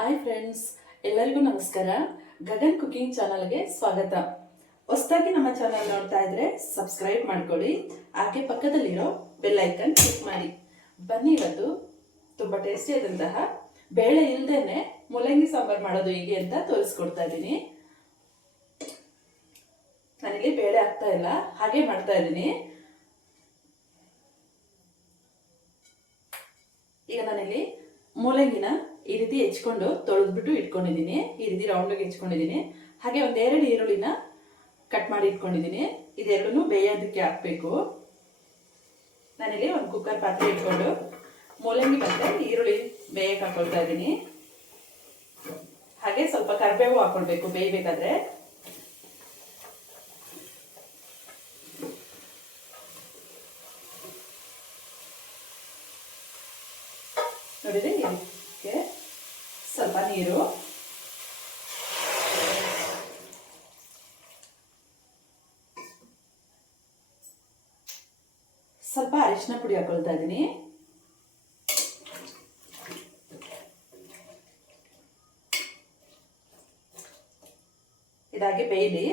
Hi friends, ಎಲ್ಲರಿಗೂ ನಮಸ್ಕಾರ. Gagan cooking ಚಾನಲ್ಗೆ ಸ್ವಾಗತ. ಹೊಸದಾಗಿ ನಮ್ಮ ಚಾನಲ್ ನೋಡ್ತಾ ಇದ್ರೆ ಸಬ್ಸ್ಕ್ರೈಬ್ ಮಾಡ್ಕೊಳ್ಳಿ, ಹಾಗೆ ಪಕ್ಕದಲ್ಲಿರೋ ಬೆಲ್ ಐಕನ್ ಕ್ಲಿಕ್ ಮಾಡಿ. ಬನ್ನಿ, ಇವತ್ತು ತುಂಬ ಟೇಸ್ಟಿ ಆದಂತಹ ಬೇಳೆ ಇಲ್ಲದೇನೆ ಮೂಲಂಗಿ ಸಾಂಬಾರು ಮಾಡೋದು ಹೇಗೆ ಅಂತ ತೋರಿಸ್ಕೊಡ್ತಾ ಇದ್ದೀನಿ. ನಾನಿಲ್ಲಿ ಬೇಳೆ ಹಾಕ್ತಾ ಇಲ್ಲ, ಹಾಗೆ ಮಾಡ್ತಾ ಇದ್ದೀನಿ. ಈಗ ನಾನಿಲ್ಲಿ ಮೂಲಂಗಿನ ಈ ರೀತಿ ಹೆಚ್ಕೊಂಡು ತೊಳೆದ್ಬಿಟ್ಟು ಇಟ್ಕೊಂಡಿದ್ದೀನಿ. ಈ ರೀತಿ ರೌಂಡಾಗಿ ಹೆಚ್ಕೊಂಡಿದ್ದೀನಿ. ಹಾಗೆ ಒಂದೆರಡು ಈರುಳ್ಳಿನ ಕಟ್ ಮಾಡಿ ಇಟ್ಕೊಂಡಿದ್ದೀನಿ. ಇದೆರಡನ್ನೂ ಬೇಯೋದಕ್ಕೆ ಹಾಕಬೇಕು. ನಾನಿಲ್ಲಿ ಒಂದು ಕುಕ್ಕರ್ ಪಾತ್ರೆ ಇಟ್ಕೊಂಡು ಮೂಲಂಗಿ ಮತ್ತು ಈರುಳ್ಳಿ ಬೇಯಕ್ಕೆ ಹಾಕೊಳ್ತಾ ಇದ್ದೀನಿ. ಹಾಗೆ ಸ್ವಲ್ಪ ಕರಿಬೇವು ಹಾಕೊಳ್ಬೇಕು ಬೇಯಬೇಕಾದ್ರೆ. ನೋಡಿದ್ರೆ ಇದಕ್ಕೆ ಸ್ವಲ್ಪ ನೀರು, ಸ್ವಲ್ಪ ಅರಿಶಿನ ಪುಡಿ ಹಾಕೊಳ್ತಾ ಇದ್ದೀನಿ. ಇದಾಗಿ ಬೇಯಲಿ.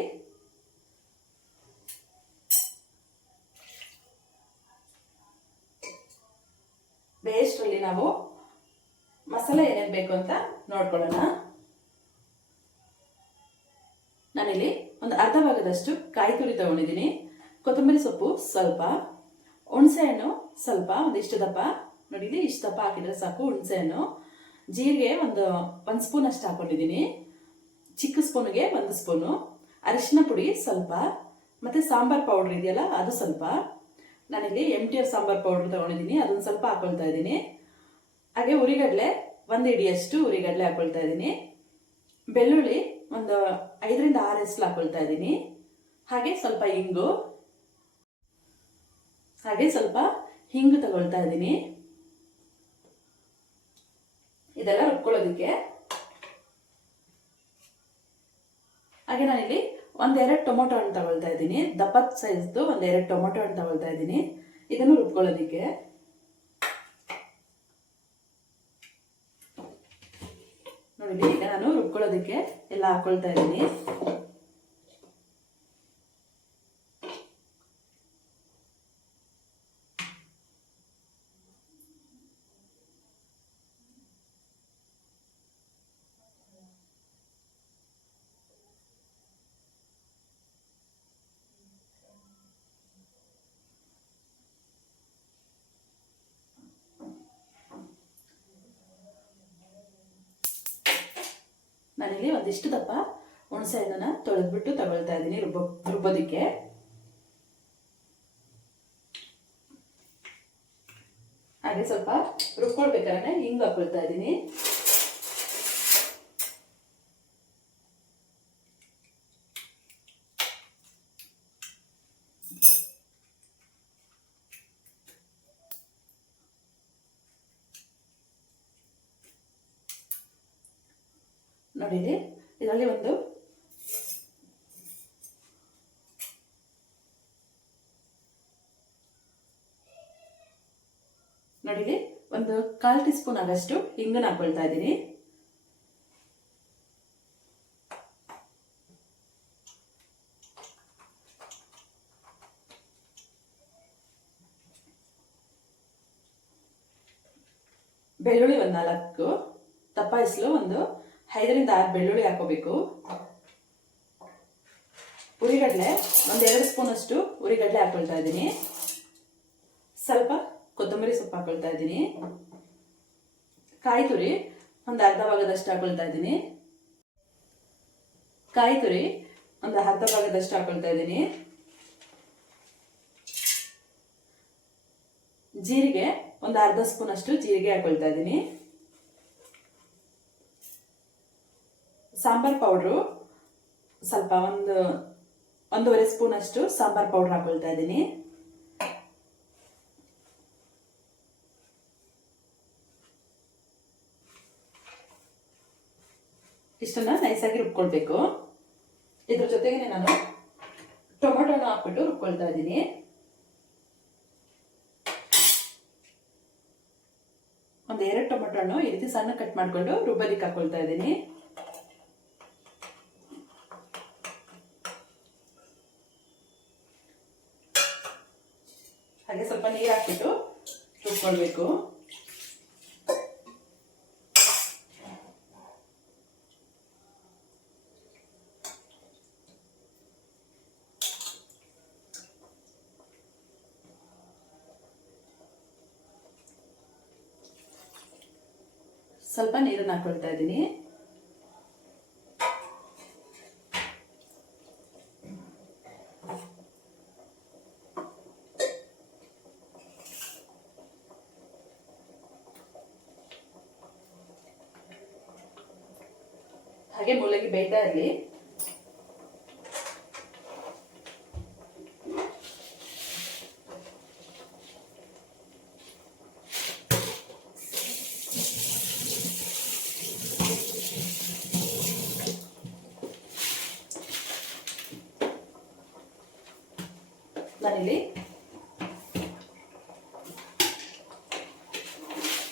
ಬೇಯಷ್ಟರಲ್ಲಿ ನಾವು ಮಸಾಲೆ ಏನೇನು ಬೇಕು ಅಂತ ನೋಡ್ಕೊಳ್ಳೋಣ. ನಾನಿಲ್ಲಿ ಒಂದು ಅರ್ಧ ಭಾಗದಷ್ಟು ಕಾಯಿ ತುರಿ ತಗೊಂಡಿದ್ದೀನಿ, ಕೊತ್ತಂಬರಿ ಸೊಪ್ಪು ಸ್ವಲ್ಪ, ಹುಣಸೆ ಹಣ್ಣು ಸ್ವಲ್ಪ, ಒಂದಿಷ್ಟು ದಪ್ಪ, ನೋಡಿ ಇಷ್ಟು ದಪ್ಪ ಹಾಕಿದ್ರೆ ಸಾಕು ಹುಣಸೆ ಹಣ್ಣು. ಜೀರಿಗೆ ಒಂದು ಸ್ಪೂನ್ ಅಷ್ಟು ಹಾಕೊಂಡಿದ್ದೀನಿ, ಚಿಕ್ಕ ಸ್ಪೂನ್ಗೆ 1 ಸ್ಪೂನು, ಅರಿಶಿನ ಪುಡಿ ಸ್ವಲ್ಪ, ಮತ್ತು ಸಾಂಬಾರ್ ಪೌಡ್ರ್ ಇದೆಯಲ್ಲ ಅದು ಸ್ವಲ್ಪ. ನಾನಿಲ್ಲಿ MTR ಸಾಂಬಾರ್ ಪೌಡ್ರ್ ತಗೊಂಡಿದ್ದೀನಿ, ಅದನ್ನು ಸ್ವಲ್ಪ ಹಾಕೊಳ್ತಾ ಇದ್ದೀನಿ. ಹಾಗೆ ಉರಿಗಡಲೆ 1 ಹಿಡಿಯಷ್ಟು ಉರಿಗಡಲೆ ಹಾಕೊಳ್ತಾ ಇದ್ದೀನಿ. ಬೆಳ್ಳುಳ್ಳಿ ಒಂದು 5ರಿಂದ 6 ಎಸ್ಲು ಹಾಕೊಳ್ತಾ ಇದ್ದೀನಿ. ಹಾಗೆ ಸ್ವಲ್ಪ ಹಿಂಗು ತಗೊಳ್ತಾ ಇದ್ದೀನಿ. ಇದೆಲ್ಲ ರುಬ್ಕೊಳ್ಳೋದಕ್ಕೆ. ಹಾಗೆ ನಾನಿಲ್ಲಿ 1-2 ಟೊಮೊಟೊ ಹಣ್ಣು ತಗೊಳ್ತಾ ಇದ್ದೀನಿ, ದಪ್ಪದ ಸೈಜ್ದು 1-2 ಟೊಮೊಟೊ ಹಣ್ಣು ತಗೊಳ್ತಾ ಇದ್ದೀನಿ. ಇದನ್ನು ರುಬ್ಕೊಳ್ಳೋದಕ್ಕೆ. ನೋಡಿ, ಈಗ ನಾನು ರುಬ್ಕೊಳ್ಳೋದಕ್ಕೆ ಎಲ್ಲ ಹಾಕೊಳ್ತಾ ಇದ್ದೀನಿ. ನಾನಿಲ್ಲಿ ಒಂದಿಷ್ಟು ದಪ್ಪ ಹುಣಸೆ ಹಣ್ಣನ್ನ ತೊಳೆದ್ಬಿಟ್ಟು ತಗೊಳ್ತಾ ಇದ್ದೀನಿ ರುಬ್ಬೋದಕ್ಕೆ. ಹಾಗೆ ಸ್ವಲ್ಪ ರುಬ್ಕೊಳ್ಬೇಕಾದ್ರೆ ಹಿಂಗು ಹಾಕೊಳ್ತಾ ಇದ್ದೀನಿ. ನೋಡಿರಿ, ಇದರಲ್ಲಿ ಒಂದು 1/4 ಟೀ ಸ್ಪೂನ್ ಆಗಷ್ಟು ಹಿಂಗನ್ನ ಹಾಕೊಳ್ತಾ ಇದ್ದೀನಿ. ಬೆಳ್ಳುಳ್ಳಿ 4 ದಪ್ಪ ಎಸ್ಲು 5ರಿಂದ 6 ಬೆಳ್ಳುಳ್ಳಿ ಹಾಕೋಬೇಕು. ಉರಿಗಡಲೆ 1-2 ಸ್ಪೂನ್ ಅಷ್ಟು ಉರಿಗಡಲೆ ಹಾಕೊಳ್ತಾ ಇದ್ದೀನಿ. ಸ್ವಲ್ಪ ಕೊತ್ತಂಬರಿ ಸೊಪ್ಪು ಹಾಕೊಳ್ತಾ ಇದ್ದೀನಿ. ಕಾಯಿ ತುರಿ ಒಂದು ಅರ್ಧ ಭಾಗದಷ್ಟು ಹಾಕೊಳ್ತಾ ಇದ್ದೀನಿ. ಜೀರಿಗೆ ಒಂದು ಅರ್ಧ ಸ್ಪೂನ್ ಅಷ್ಟು ಜೀರಿಗೆ ಹಾಕೊಳ್ತಾ ಇದ್ದೀನಿ. ಸಾಂಬಾರ್ ಪೌಡ್ರು ಸ್ವಲ್ಪ 1.5 ಸ್ಪೂನ್ ಅಷ್ಟು ಸಾಂಬಾರ್ ಪೌಡ್ರ್ ಹಾಕೊಳ್ತಾ ಇದ್ದೀನಿ. ಇಷ್ಟನ್ನ ನೈಸಾಗಿ ರುಬ್ಕೊಳ್ಬೇಕು. ಇದ್ರ ಜೊತೆಗೆ ನಾನು ಟೊಮೊಟೊನ ಹಾಕ್ಬಿಟ್ಟು ರುಬ್ಕೊಳ್ತಾ ಇದ್ದೀನಿ. ಒಂದು 2 ಟೊಮೆಟೊ ಹಣ್ಣು ಈ ರೀತಿ ಸಣ್ಣ ಕಟ್ ಮಾಡ್ಕೊಂಡು ರುಬ್ಬಲಿಕ್ಕೆ ಹಾಕೊಳ್ತಾ ಇದ್ದೀನಿ. ಹಾಗೆ ಸ್ವಲ್ಪ ನೀರು ಹಾಕ್ಬಿಟ್ಟು ರುಬ್ಕೊಳ್ಬೇಕು. ಸ್ವಲ್ಪ ನೀರನ್ನು ಹಾಕೊಳ್ತಾ ಇದ್ದೀನಿ. ಹಾಗೆ ಮೂಲಂಗಿ ಬೇಯ್ತಾ ಇರಲಿ. ನಾನಿಲ್ಲಿ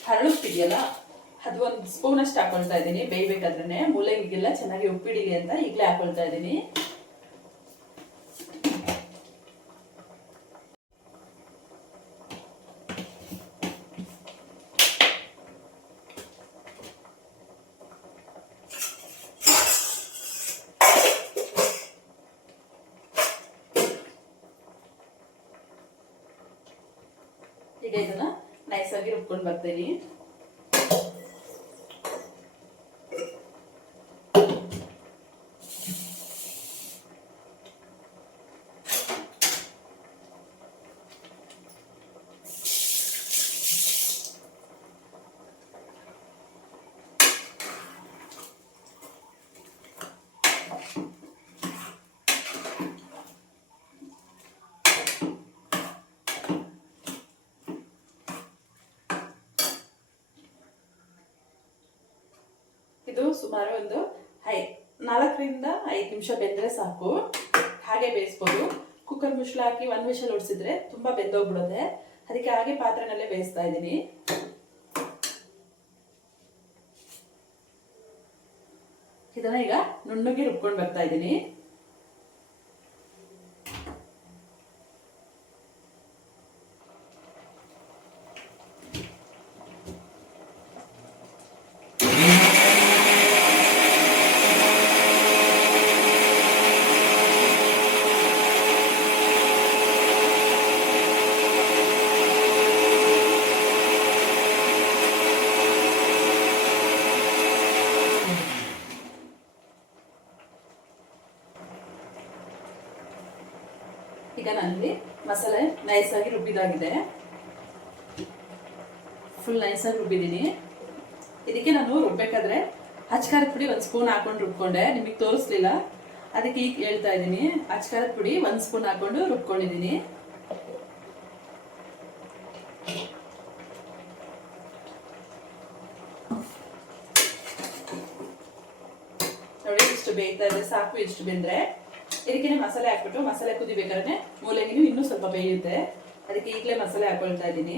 ಹರಳುಪ್ಪಿದೆಯಲ್ಲ ಅದು 1 ಸ್ಪೂನ್ ಅಷ್ಟು ಹಾಕೊಳ್ತಾ ಇದ್ದೀನಿ. ಬೇಯಬೇಕಾದ್ರೆ ಮೂಲಂಗಿಗೆಲ್ಲ ಚೆನ್ನಾಗಿ ಉಪ್ಪಿಡಿಲಿ ಅಂತ ಈಗಲೇ ಹಾಕೊಳ್ತಾ ಇದ್ದೀನಿ. ಈಗ ಇದನ್ನ ನೈಸಾಗಿ ರುಬ್ಕೊಂಡು ಬರ್ತೀನಿ. ಇದು ಸುಮಾರು ಒಂದು 4ರಿಂದ 5 ನಿಮಿಷ ಬೆಂದರೆ ಸಾಕು. ಹಾಗೆ ಬೇಯಿಸ್ಬೋದು. ಕುಕ್ಕರ್ ಮುಚ್ಚಳ ಹಾಕಿ 1 ವಿಷಲ್ ಹೊಡಿಸಿದ್ರೆ ತುಂಬಾ ಬೆಂದೋಗ್ಬಿಡುತ್ತೆ. ಅದಕ್ಕೆ ಹಾಗೆ ಪಾತ್ರೆನಲ್ಲೇ ಬೇಯಿಸ್ತಾ ಇದ್ದೀನಿ. ಇದನ್ನ ಈಗ ನುಣ್ಣಗೆ ರುಬ್ಕೊಂಡು ಬರ್ತಾ ಇದ್ದೀನಿ. ಈಗ ನಾನಿಲ್ಲಿ ಮಸಾಲೆ ನೈಸಾಗಿ ರುಬ್ಬಿದಾಗಿದೆ. ಫುಲ್ ನೈಸಾಗಿ ರುಬ್ಬಿದ್ದೀನಿ. ಇದಕ್ಕೆ ನಾನು ರುಬ್ಬೇಕಾದ್ರೆ ಅಚ್ಕಾರದ ಪುಡಿ 1 ಸ್ಪೂನ್ ಹಾಕೊಂಡು ರುಬ್ಕೊಂಡೆ. ನಿಮಗೆ ತೋರಿಸ್ಲಿಲ್ಲ, ಅದಕ್ಕೆ ಈಗ ಹೇಳ್ತಾ ಇದ್ದೀನಿ. ಅಚ್ಕಾರದ ಪುಡಿ 1 ಸ್ಪೂನ್ ಹಾಕೊಂಡು ರುಬ್ಕೊಂಡಿದ್ದೀನಿ. ನೋಡಿ ಇಷ್ಟು ಬೇಯ್ತಾ ಇದೆ ಸಾಕು. ಇಷ್ಟು ಬೆಂದ್ರೆ ಇದಕ್ಕೆ ಮಸಾಲೆ ಹಾಕ್ಬಿಟ್ಟು ಮಸಾಲೆ ಕುದಿಬೇಕಾದ್ರೆ ಮೂಲಂಗಿನೂ ಇನ್ನೂ ಸ್ವಲ್ಪ ಬೇಯುತ್ತೆ. ಅದಕ್ಕೆ ಈಗಲೇ ಮಸಾಲೆ ಹಾಕೊಳ್ತಾ ಇದ್ದೀನಿ.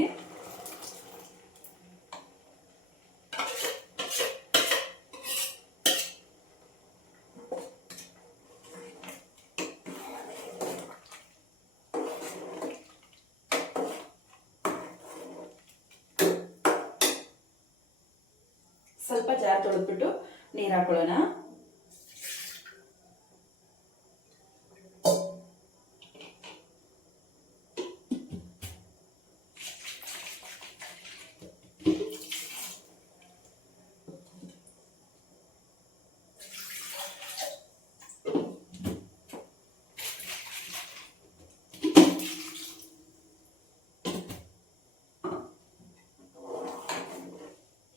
ಸ್ವಲ್ಪ ಜಾರ್ ತೊಳೆದ್ಬಿಟ್ಟು ನೀರು ಹಾಕೊಳ್ಳೋಣ.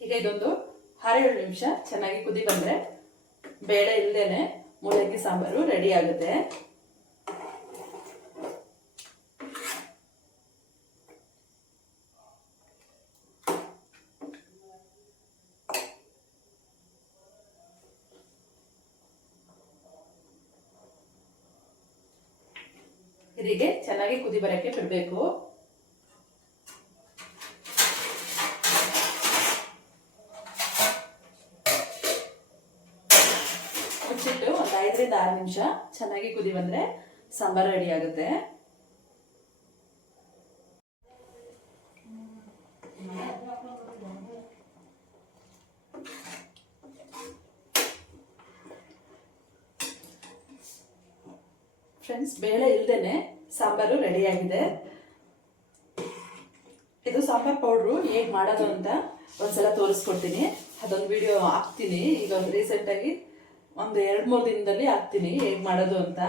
ಈಗ ಇದೊಂದು 6-7 ನಿಮಿಷ ಚೆನ್ನಾಗಿ ಕುದಿ ಬಂದ್ರೆ ಬೇಳೆ ಇಲ್ಲದೇನೆ ಮೂಲಂಗಿ ಸಾಂಬಾರು ರೆಡಿ ಆಗುತ್ತೆ. ಇದಕ್ಕೆ ಚೆನ್ನಾಗಿ ಕುದಿ ಬರಕ್ಕೆ ಬಿಡಬೇಕು. ಮುಚ್ಚಿಟ್ಟು ಒಂದು 5ರಿಂದ 6 ನಿಮಿಷ ಚೆನ್ನಾಗಿ ಕುದಿ ಬಂದರೆ ಸಾಂಬಾರು ರೆಡಿ ಆಗುತ್ತೆ. ಫ್ರೆಂಡ್ಸ್, ಬೇಳೆ ಇಲ್ದೇನೆ ಸಾಂಬಾರು ರೆಡಿಯಾಗಿದೆ. ಇದು ಸಾಂಬಾರ್ ಪೌಡ್ರು ಹೇಗೆ ಮಾಡೋದು ಅಂತ ಒಂದ್ಸಲ ತೋರಿಸ್ಕೊಡ್ತೀನಿ. ಅದೊಂದು ವಿಡಿಯೋ ಹಾಕ್ತೀನಿ. ಈಗ ರೀಸೆಂಟಾಗಿ ಒಂದು 2-3 ದಿನದಲ್ಲಿ ಹಾಕ್ತೀನಿ ಹೇಗೆ ಮಾಡೋದು ಅಂತ.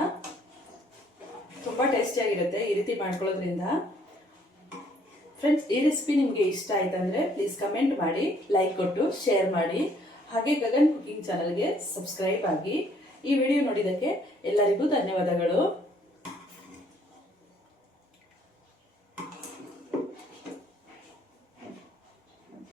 ತುಂಬ ಟೇಸ್ಟಿಯಾಗಿರುತ್ತೆ ಈ ರೀತಿ ಮಾಡ್ಕೊಳ್ಳೋದ್ರಿಂದ. ಫ್ರೆಂಡ್ಸ್, ಈ ರೆಸಿಪಿ ನಿಮಗೆ ಇಷ್ಟ ಆಯ್ತಂದ್ರೆ ಪ್ಲೀಸ್ ಕಮೆಂಟ್ ಮಾಡಿ, ಲೈಕ್ ಕೊಟ್ಟು ಶೇರ್ ಮಾಡಿ. ಹಾಗೆ ಗಗನ್ ಕುಕಿಂಗ್ ಚಾನಲ್ಗೆ ಸಬ್ಸ್ಕ್ರೈಬ್ ಆಗಿ. ಈ ವಿಡಿಯೋ ನೋಡಿದ್ದಕ್ಕೆ ಎಲ್ಲರಿಗೂ ಧನ್ಯವಾದಗಳು.